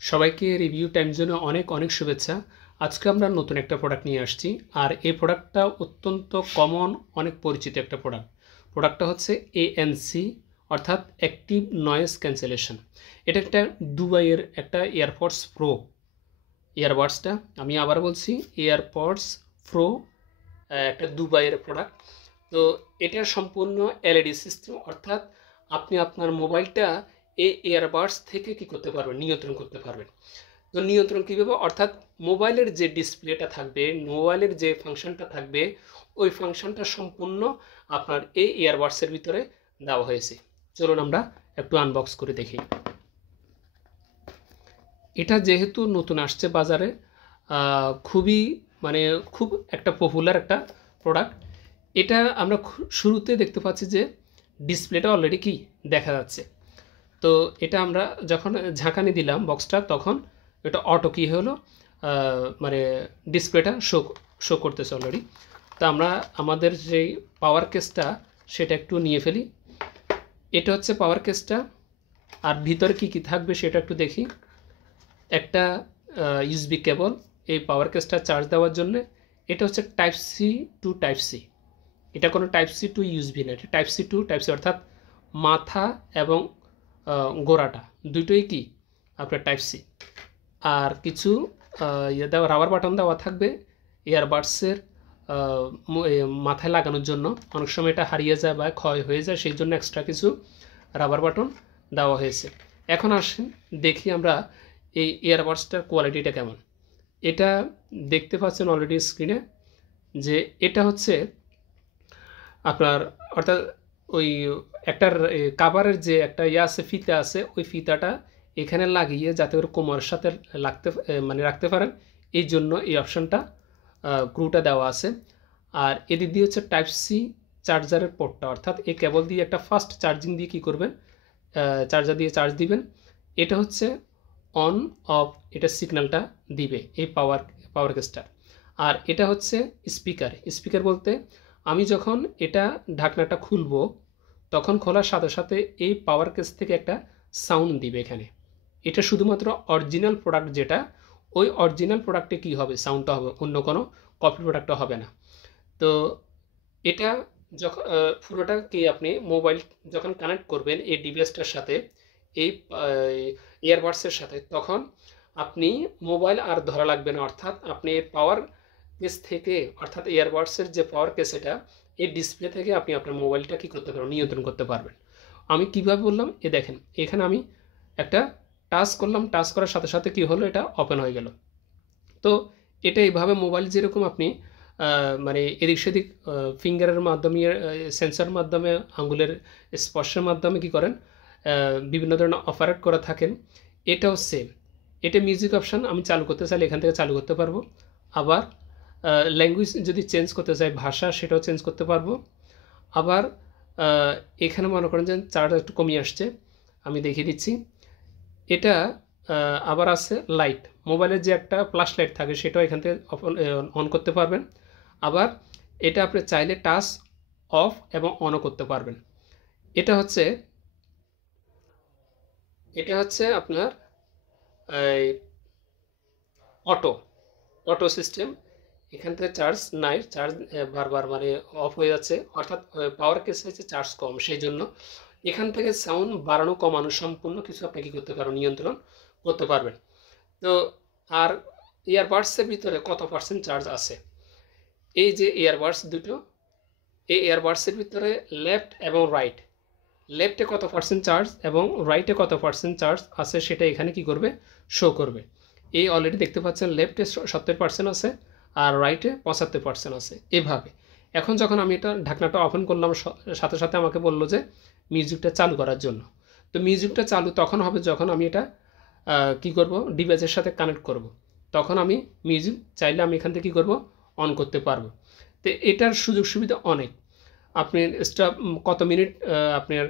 সবাইকে review time জোনে অনেক অনেক শুভেচ্ছা। আজকে আমরা নতুন একটা প্রোডাক্ট নিয়ে আসছি, আর এই প্রোডাক্টটা অত্যন্ত কমন, অনেক পরিচিত একটা প্রোডাক্ট। প্রোডাক্টটা হচ্ছে ANC, অর্থাৎ অ্যাক্টিভ নয়েজ ক্যান্সেলেশন। এটা একটা দুবাইয়ের একটা এয়ারপডস প্রো ইয়ারবাডসটা, আমি আবার বলছি এয়ারপডস প্রো, একটা দুবাইয়ের প্রোডাক্ট। তো এটা সম্পূর্ণ এলইডি সিস্টেম, অর্থাৎ আপনি আপনার মোবাইলটা এই এয়ারবাডস থেকে কি করতে পারবেন, নিয়ন্ত্রণ করতে পারবেন। তো নিয়ন্ত্রণ কীভাবে, অর্থাৎ মোবাইলের যে ডিসপ্লেটা থাকবে, মোবাইলের যে ফাংশনটা থাকবে, ওই ফাংশনটা সম্পূর্ণ আপনার এই ইয়ারবাডসের ভিতরে দেওয়া হয়েছে। চলুন আমরা একটু আনবক্স করে দেখি। এটা যেহেতু নতুন আসছে বাজারে, খুবই খুব একটা পপুলার একটা প্রোডাক্ট। এটা আমরা শুরুতে দেখতে পাচ্ছি যে ডিসপ্লেটা অলরেডি কি দেখা যাচ্ছে। তো এটা আমরা যখন ঝাঁকানি দিলাম বক্সটা, তখন এটা অটো কি হলো, ডিসপ্লেটা শো করতেছে অলরেডি। তো আমরা আমাদের যেই পাওয়ার কেসটা সেটা একটু নিয়ে ফেলি। এটা হচ্ছে পাওয়ার কেসটা, আর ভিতরে কি কি থাকবে সেটা একটু দেখি। একটা ইউএসবি কেবল এই পাওয়ার কেসটা চার্জ দেওয়ার জন্য। এটা হচ্ছে type C to type C, এটা কোনো টাইপ সি টু ইউএসবি না, এটা type C to type C, অর্থাৎ মাথা এবং গোড়াটা দুটোই কি আপনার টাইপ সি। আর কিছু দেওয়া রাবার বাটন দেওয়া থাকবে ইয়ারবাডসের মাথায় লাগানোর জন্য। অনেক সময় এটা হারিয়ে যায় বা ক্ষয় হয়ে যায়, সেই জন্য এক্সট্রা কিছু রাবার বাটন দেওয়া হয়েছে। এখন আসেন দেখি আমরা এই ইয়ারবাডসটার কোয়ালিটিটা কেমন। এটা দেখতে পাচ্ছেন অলরেডি স্ক্রিনে যে এটা হচ্ছে আপনার, অর্থাৎ ওই একটার কাভারের যে একটা আছে, ফিতা আছে, ওই ফিতাটা এখানে লাগিয়ে যাতে ওর কোমরের সাথে রাখতে পারেন, এই জন্য এই অপশানটা ক্রুটা দেওয়া আছে। আর এদিক দিয়ে হচ্ছে টাইপ সি চার্জারের পোর্টটা, অর্থাৎ এই কেবল দিয়ে একটা ফাস্ট চার্জিং দিয়ে কী করবেন, চার্জার দিয়ে চার্জ দিবেন। এটা হচ্ছে অন অফ, এটা সিগন্যালটা দিবে এই পাওয়ার কেসটা। আর এটা হচ্ছে স্পিকার বলতে আমি যখন এটা ঢাকনাটা খুলব, তখন খোলার সাথে সাথে এই পাওয়ার কেস থেকে একটা সাউন্ড দিবে এখানে। এটা শুধুমাত্র অরিজিনাল প্রোডাক্ট যেটা, ওই অরিজিনাল প্রোডাক্টে কী হবে, সাউন্ডটা হবে, অন্য কোনো কপি প্রোডাক্টটা হবে না। তো এটা যখন পুরোটা কি আপনি মোবাইল যখন কানেক্ট করবেন এই ডিভাইসটার সাথে, এই ইয়ারবাডসের সাথে, তখন আপনি মোবাইল আর ধরা লাগবে না, অর্থাৎ আপনি পাওয়ার কেস থেকে, অর্থাৎ ইয়ারবাডসের যে পাওয়ার কেস, এটা এই ডিসপ্লে থেকে আপনি আপনার মোবাইলটা কী করতে পারবেন, নিয়ন্ত্রণ করতে পারবেন। আমি কিভাবে বললাম, এ দেখেন এখানে আমি একটা টাচ করলাম, টাচ করার সাথে সাথে কি হলো, এটা ওপেন হয়ে গেল। তো এটা এইভাবে মোবাইল যেরকম আপনি এদিক সেদিক ফিঙ্গারের মাধ্যমে, সেন্সরের মাধ্যমে, আঙ্গুলের স্পর্শের মাধ্যমে কি করেন, বিভিন্ন ধরনের অপারেট করে থাকেন, এটাও সেম। এটা মিউজিক অপশান আমি চালু করতে চাইলে এখান থেকে চালু করতে পারবো। আবার ল্যাঙ্গুয়েজ যদি চেঞ্জ করতে চাই, ভাষা, সেটাও চেঞ্জ করতে পারবো। আবার এখানে মনে করেন যে চার্জ একটু কমিয়ে আসছে, আমি দেখিয়ে দিচ্ছি। এটা আবার আছে লাইট, মোবাইলের যে একটা ফ্ল্যাশ লাইট থাকে সেটাও এখান থেকে অন করতে পারবেন। আবার এটা আপনি চাইলে টাচ অফ এবং অনও করতে পারবেন। এটা হচ্ছে আপনার অটো সিস্টেম। এখান থেকে চার্জ নাই, চার্জ বারবার অফ হয়ে যাচ্ছে, অর্থাৎ পাওয়ার কেস হচ্ছে চার্জ কম, সেই জন্য এখান থেকে সাউন্ড বাড়ানো কমানো সম্পূর্ণ কিছু আপনি কী করতে পারবেন, নিয়ন্ত্রণ করতে পারবেন। তো আর ইয়ারবাডসের ভিতরে কত পার্সেন্ট চার্জ আছে, এই যে ইয়ারবাডস দুটো, এই ইয়ারবাডসের ভিতরে লেফট এবং রাইট, লেফটে কত পার্সেন্ট চার্জ এবং রাইটে কত পার্সেন্ট চার্জ আছে সেটা এখানে কি করবে, শো করবে। এই অলরেডি দেখতে পাচ্ছেন লেফটে 70% আছে আর রাইটে 75% আছে, এভাবে। এখন যখন আমি এটা ঢাকনাটা ওপেন করলাম, সাথে সাথে আমাকে বললো যে মিউজিকটা চালু করার জন্য। তো মিউজিকটা চালু তখন হবে যখন আমি এটা কি করব, ডিভাইসের সাথে কানেক্ট করব, তখন আমি মিউজিক চাইলে আমি এখান থেকে কী করব, অন করতে পারবো। তো এটার সুযোগ সুবিধা অনেক। আপনি কত মিনিট আপনার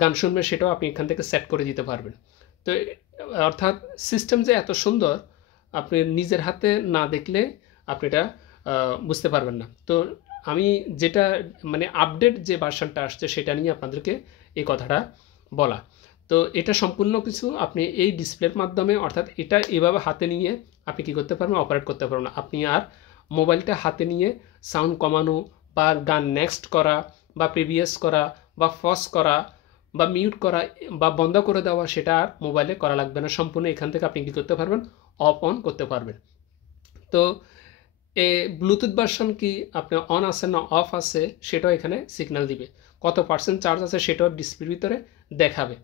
গান শুনবেন সেটাও আপনি এখান থেকে সেট করে দিতে পারবেন। তো অর্থাৎ সিস্টেম যে এত সুন্দর, আপনি নিজের হাতে না দেখলে আপনি এটা বুঝতে পারবেন না। তো আমি যেটা আপডেট যে ভার্সনটা আসছে সেটা নিয়ে আপনাদেরকে এই কথাটা বলা। তো এটা সম্পূর্ণ কিছু আপনি এই ডিসপ্লের মাধ্যমে, অর্থাৎ এটা এভাবে হাতে নিয়ে আপনি কী করতে পারবেন, অপারেট করতে পারবেন না। আপনি আর মোবাইলটা হাতে নিয়ে সাউন্ড কমানো বা গান নেক্সট করা বা প্রিভিয়াস করা বা ফস করা বা মিউট করা বা বন্ধ করে দেওয়া, সেটা আর মোবাইলে করা লাগবে না। সম্পূর্ণ এখান থেকে আপনি কী করতে পারবেন, অফ অন করতে পারবেন। তো এ ব্লুটুথ ভার্সন কি আপনার অন আছে না অফ আছে সেটাও এখানে সিগন্যাল দিবে, কত পার্সেন্ট চার্জ আছে সেটাও ডিসপ্লের ভিতরে দেখাবে।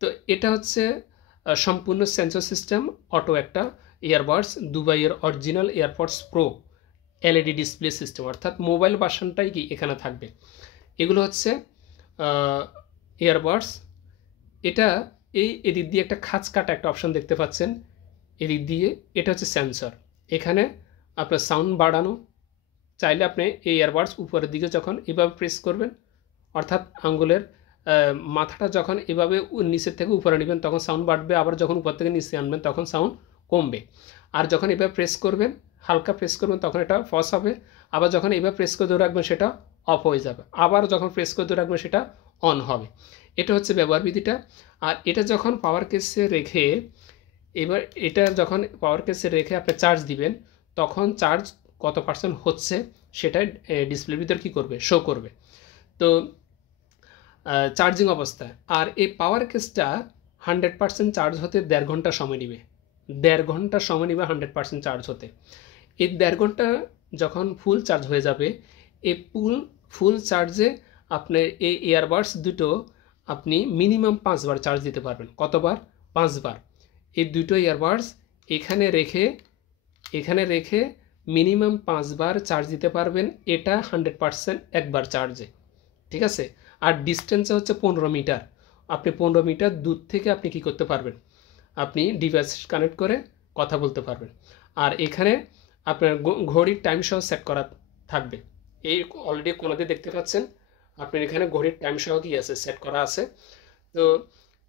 তো এটা হচ্ছে সম্পূর্ণ সেন্সর সিস্টেম অটো একটা ইয়ারবাডস, দুবাইয়ের original AirPods pro LED display system, অর্থাৎ মোবাইল ভার্সনটাই কি এখানে থাকবে। এগুলো হচ্ছে ইয়ারবাডস। এটা এদিক দিয়ে একটা খাঁজ কাটা একটা অপশন দেখতে পাচ্ছেন এদিক দিয়ে, এটা হচ্ছে সেন্সর। এখানে আপনার সাউন্ড বাড়ানো চাইলে আপনি এই ইয়ারবাডস উপরের দিকে যখন এভাবে প্রেস করবেন, অর্থাৎ আঙ্গুলের মাথাটা যখন এভাবে নিচের থেকে উপরে নেবেন তখন সাউন্ড বাড়বে, আবার যখন উপর থেকে নিচে আনবেন তখন সাউন্ড কমবে। আর যখন এভাবে প্রেস করবেন, হালকা প্রেস করবেন, তখন এটা ফস হবে। আবার যখন এভাবে প্রেস করে ধরে রাখবেন সেটা অফ হয়ে যাবে, আবার যখন প্রেস করে ধরে রাখবেন সেটা অন হবে। এটা হচ্ছে ব্যবহার বিধিটা। আর এটা যখন পাওয়ার কেসে রেখে, এবার এটা যখন পাওয়ার কেসে রেখে আপনি চার্জ দিবেন, তখন চার্জ কত পার্সেন্ট হচ্ছে সেটাই ডিসপ্লের ভিতর কী করবে, শো করবে। তো চার্জিং অবস্থায় আর এই পাওয়ার কেসটা 100% চার্জ হতে 1.5 ঘন্টা সময় নেবে, 1.5 ঘন্টা সময় নেবে 100% চার্জ হতে। এই 1.5 ঘন্টা যখন ফুল চার্জ হয়ে যাবে, এই ফুল চার্জে আপনার এই ইয়ারবাডস দুটো আপনি মিনিমাম 5 বার চার্জ দিতে পারবেন। কতবার? 5 বার। এই দুটো ইয়ারবাডস এখানে রেখে মিনিমাম 5 বার চার্জ দিতে পারবেন, এটা 100% একবার চার্জে, ঠিক আছে। আর ডিস্টেন্সে হচ্ছে 15 মিটার। আপনি 15 মিটার দূর থেকে আপনি কী করতে পারবেন, আপনি ডিভাইস কানেক্ট করে কথা বলতে পারবেন। আর এখানে আপনার ঘড়ির টাইম সহ সেট করা থাকবে। এই অলরেডি কোনোতে দেখতে পাচ্ছেন আপনার এখানে ঘড়ির টাইম সহ কি আছে, সেট করা আছে। তো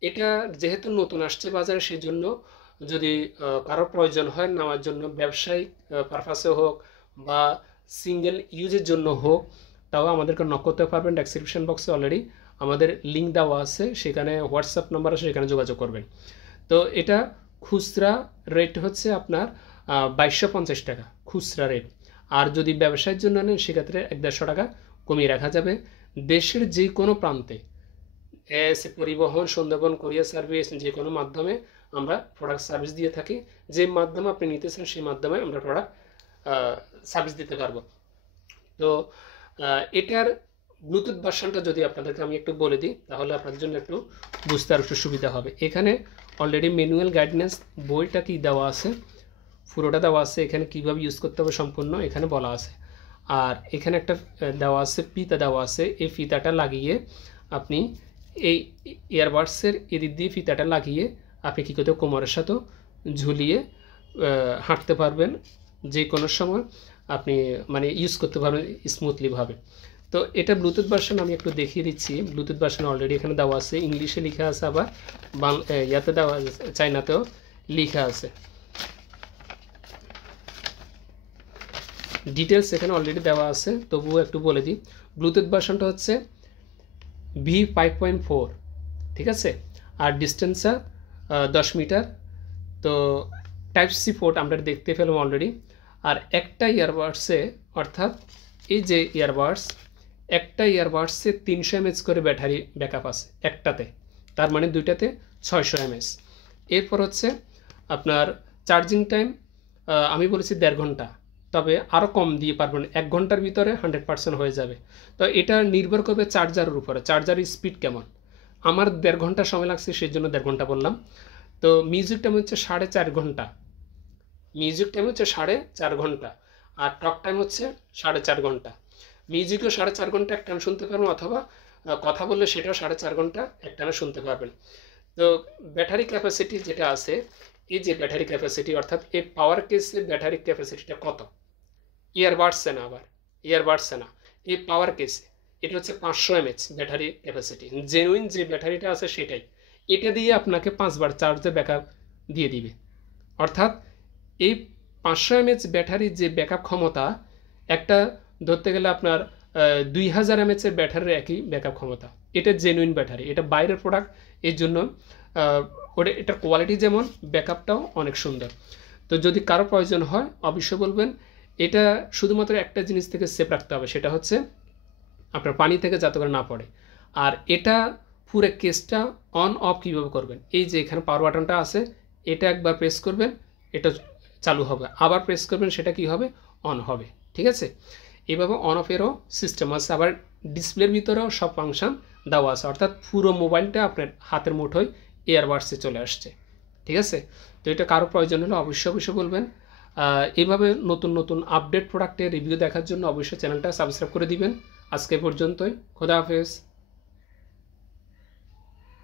এটা যেহেতু নতুন আসছে বাজারে, সেই জন্য যদি কারোর প্রয়োজন হয় নেওয়ার জন্য, ব্যবসায়িক পারপাসে হোক বা সিঙ্গেল ইউজের জন্য হোক, তাও আমাদেরকে নক করতে পারবেন। ডেসক্রিপশন বক্সে অলরেডি আমাদের লিঙ্ক দেওয়া আছে, সেখানে হোয়াটসঅ্যাপ নাম্বার আছে, সেখানে যোগাযোগ করবেন। তো এটা খুচরা রেট হচ্ছে আপনার 2250 টাকা খুচরা রেট। আর যদি ব্যবসায়ের জন্য নেন সেক্ষেত্রে 150 টাকা কমিয়ে রাখা যাবে। দেশের যে কোনো প্রান্তে পরিবহন, সুন্দরবন, কুরিয়ার সার্ভিস, যে কোনো মাধ্যমে আমরা প্রোডাক্ট সার্ভিস দিয়ে থাকি। যে মাধ্যমে আপনি নিতে চান সেই মাধ্যমে আমরা প্রোডাক্ট সার্ভিস দিতে পারবো। তো এটার ব্লুটুথ ভার্সনটা যদি আপনাদেরকে আমি একটু বলে দিই, তাহলে আপনাদের জন্য একটু বুঝতে আর একটু সুবিধা হবে। এখানে অলরেডি ম্যানুয়াল গাইডেন্স বইটা কি দেওয়া আছে, পুরোটা দেওয়া আছে। এখানে কীভাবে ইউজ করতে হবে সম্পূর্ণ এখানে বলা আছে। আর এখানে একটা দেওয়া আছে, ফিতা দেওয়া আছে। এই ফিতাটা লাগিয়ে আপনি এই ইয়ারবাডসের এদিক দিয়ে ফিতাটা লাগিয়ে আপনি কী করতে, কোমরের সাথে ঝুলিয়ে হাঁটতে পারবেন। যে কোনো সময় আপনি মানে ইউজ করতে পারবেন স্মুথলিভাবে। তো এটা ব্লুটুথ ভার্সন আমি একটু দেখিয়ে দিচ্ছি। ব্লুটুথ ভার্সন অলরেডি এখানে দেওয়া আছে, ইংলিশে লেখা আছে, আবার ইয়াতে দেওয়া, চাইনাতেও লেখা আছে। ডিটেলস এখানে অলরেডি দেওয়া আছে, তবুও একটু বলে দিই। ব্লুটুথ ভার্সনটা হচ্ছে V5.4, ঠিক আছে। আর ডিস্টেন্সটা 10 মিটার। তো টাইপ সি পোর্ট আমরা দেখতে পেলাম অলরেডি। আর একটা ইয়ারবাডসে, অর্থাৎ এই যে ইয়ারবাডস, একটা ইয়ারবাডসে 300 mAh করে ব্যাটারি ব্যাকআপ আছে একটাতে, তার মানে দুইটাতে 600 mAh। এরপর হচ্ছে আপনার চার্জিং টাইম আমি বলেছি 1.5 ঘন্টা, তবে আরও কম দিয়ে পারবেন, 1 ঘন্টার ভিতরে 100% হয়ে যাবে। তো এটা নির্ভর করবে চার্জারের উপরে, চার্জারের স্পিড কেমন। আমার 1.5 ঘন্টা সময় লাগছে, সেই জন্য 1.5 ঘন্টা বললাম। তো মিউজিক টাইম হচ্ছে 4.5 ঘন্টা, মিউজিক টাইম হচ্ছে 4.5 ঘন্টা। আর টক টাইম হচ্ছে 4.5 ঘন্টা। মিউজিকও 4.5 ঘন্টা একটানা শুনতে পারবেন, অথবা কথা বললে সেটাও 4.5 ঘন্টা একটানা শুনতে পারবেন। তো ব্যাটারি ক্যাপাসিটি যেটা আছে, এই যে ব্যাটারি ক্যাপাসিটি, অর্থাৎ এই পাওয়ার কেসের ব্যাটারি ক্যাপাসিটিটা কত, ইয়ারবাডসে না, আবার ইয়ারবাডসে না, এই পাওয়ার কেসে এটা হচ্ছে 500 mAh ব্যাটারি ক্যাপাসিটি। জেনুইন যে ব্যাটারিটা আছে সেটাই, এটা দিয়ে আপনাকে 5 বার চার্জে ব্যাকআপ দিয়ে দিবে। অর্থাৎ এই 500 mAh ব্যাটারির যে ব্যাকআপ ক্ষমতা, একটা ধরতে গেলে আপনার 2000 mAh ব্যাটারির একই ব্যাকআপ ক্ষমতা। এটা জেনুইন ব্যাটারি, এটা বাইরের প্রোডাক্ট, এর জন্য এটার কোয়ালিটি যেমন, ব্যাকআপটাও অনেক সুন্দর। তো যদি কারো প্রয়োজন হয় অবশ্যই বলবেন। এটা শুধুমাত্র একটা জিনিস থেকে সেফ রাখতে হবে, সেটা হচ্ছে আপনার পানি থেকে যাতে করে না পড়ে। আর এটা পুরো কেসটা অন অফ কীভাবে করবেন, এই যে এখানে পাওয়ার বাটনটা আছে, এটা একবার প্রেস করবেন, এটা চালু হবে, আবার প্রেস করবেন, সেটা কি হবে, অন হবে। ঠিক আছে, এইভাবে অন অফেরও সিস্টেম আছে। আবার ডিসপ্লের ভিতরেও সব ফাংশন দেওয়া আছে, অর্থাৎ পুরো মোবাইলটা আপনার হাতের মুঠোয় এয়ারবাডসে চলে আসছে। ঠিক আছে, তো এটা কারো প্রয়োজন হলে অবশ্যই বলবেন। এইভাবে নতুন নতুন আপডেট প্রোডাক্টের রিভিউ দেখার জন্য অবশ্যই চ্যানেলটা সাবস্ক্রাইব করে দিবেন। আজকে পর্যন্তই, খোদা হাফেজ।